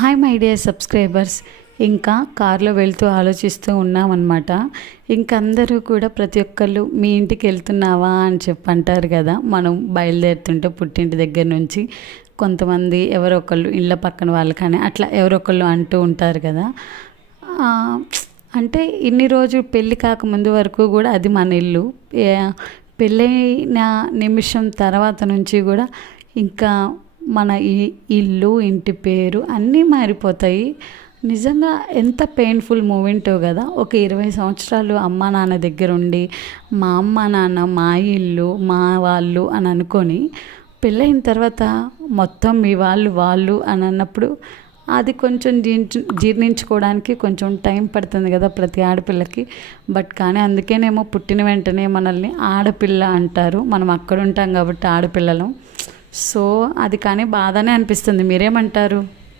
Hi my dear subscribers. ఇంకా కార్లో వెళ్తూ ఆలోచిస్తూ ఉన్నామన్నమాట. ఇంకందరూ కూడా ప్రతి ఒక్కళ్ళు మీ ఇంటికి వెళ్తున్నావా అని అంటారు కదా. మనం బయలుదేరుతుంటే పుట్టింటి దగ్గర నుంచి కొంతమంది ఎవరో ఒకళ్ళు ఇళ్ళ పక్కన వాళ్ళు కానీ అట్లా ఎవరో ఒకళ్ళు అంటూ ఉంటారు కదా. అంటే ఇన్ని రోజులు పెళ్ళి కాకముందు వరకు కూడా అది మన ఇల్లు. పెళ్ళైన నిమిషం తర్వాత నుంచి కూడా ఇంకా మన ఈ ఇల్లు ఇంటి పేరు అన్నీ మారిపోతాయి. నిజంగా ఎంత పెయిన్ఫుల్ మూమెంటో కదా. ఒక 20 సంవత్సరాలు అమ్మ నాన్న దగ్గర ఉండి మా అమ్మ నాన్న మా ఇల్లు మా వాళ్ళు అని అనుకొని పెళ్ళైన తర్వాత మొత్తం మీ వాళ్ళు అని అన్నప్పుడు అది కొంచెం జీర్ణించుకోవడానికి కొంచెం టైం పడుతుంది కదా ప్రతి ఆడపిల్లకి. బట్ కానీ అందుకేనేమో పుట్టిన వెంటనే మనల్ని ఆడపిల్ల అంటారు. మనం అక్కడ ఉంటాం కాబట్టి ఆడపిల్లలు. సో అది కానీ బాధనే అనిపిస్తుంది. మీరేమంటారు?